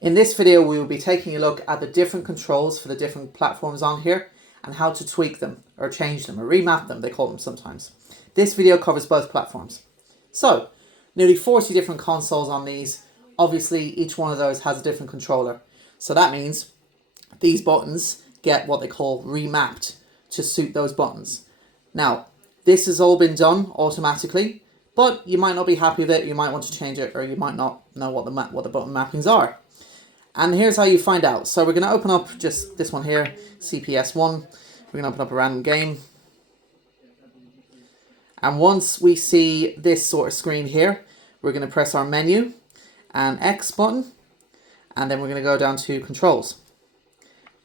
In this video, we will be taking a look at the different controls for the different platforms on here and how to tweak them or change them or remap them, they call them sometimes. This video covers both platforms. So, nearly 40 different consoles on these. Obviously, each one of those has a different controller. So that means these buttons get what they call remapped to suit those buttons. Now, this has all been done automatically, but you might not be happy with it, you might want to change it, or you might not know what the button mappings are. And here's how you find out. So we're going to open up just this one here, CPS1. We're going to open up a random game. And once we see this sort of screen here, we're going to press our menu and X button. And then we're going to go down to controls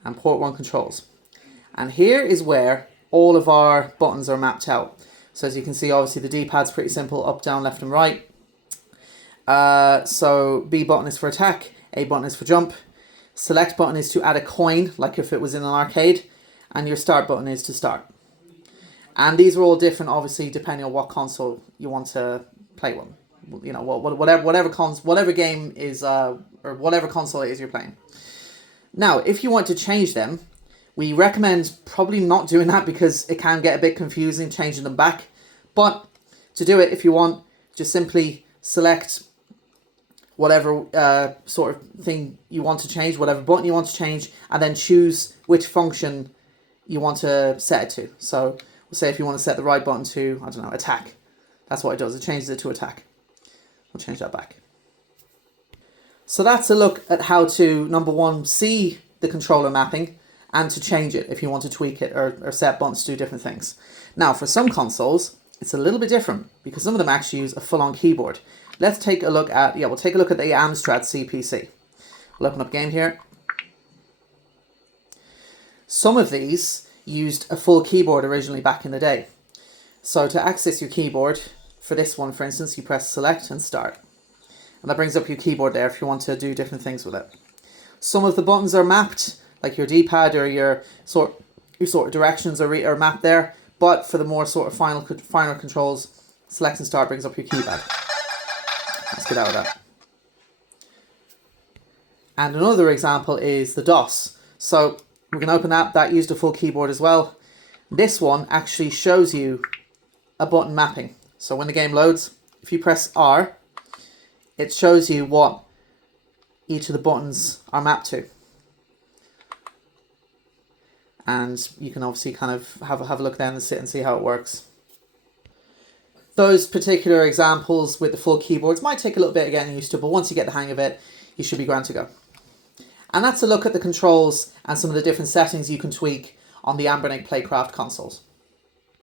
and port 1 controls. And here is where all of our buttons are mapped out. So as you can see, obviously the D-pad's pretty simple, up, down, left and right. So B button is for attack, A button is for jump, select button is to add a coin, like if it was in an arcade, and your start button is to start. And these are all different, obviously, depending on what console you want to play with. You know, whatever game is, or whatever console it is you're playing. Now, if you want to change them, we recommend probably not doing that because it can get a bit confusing changing them back. But to do it, if you want, just simply select whatever sort of thing you want to change, whatever button you want to change, and then choose which function you want to set it to. So we'll say if you want to set the right button to, I don't know, attack. That's what it does. It changes it to attack. We'll change that back. So that's a look at how to, number one, see the controller mapping and to change it if you want to tweak it or set buttons to do different things. Now, for some consoles, it's a little bit different because some of them actually use a full-on keyboard. Let's take a look at, we'll take a look at the Amstrad CPC. We'll open up game here. Some of these used a full keyboard originally back in the day. So to access your keyboard, for this one, for instance, you press select and start. And that brings up your keyboard there if you want to do different things with it. Some of the buttons are mapped, like your D-pad or your sort of directions are mapped there. But for the more sort of finer controls, select and start brings up your keypad. Let's get out of that. And another example is the DOS. So we can open that. That used a full keyboard as well. This one actually shows you a button mapping. So when the game loads, if you press R, it shows you what each of the buttons are mapped to. And you can obviously kind of have a look then and sit and see how it works. Those particular examples with the full keyboards might take a little bit of getting used to, but once you get the hang of it, you should be grand to go. And that's a look at the controls and some of the different settings you can tweak on the Anbernic Playcraft consoles.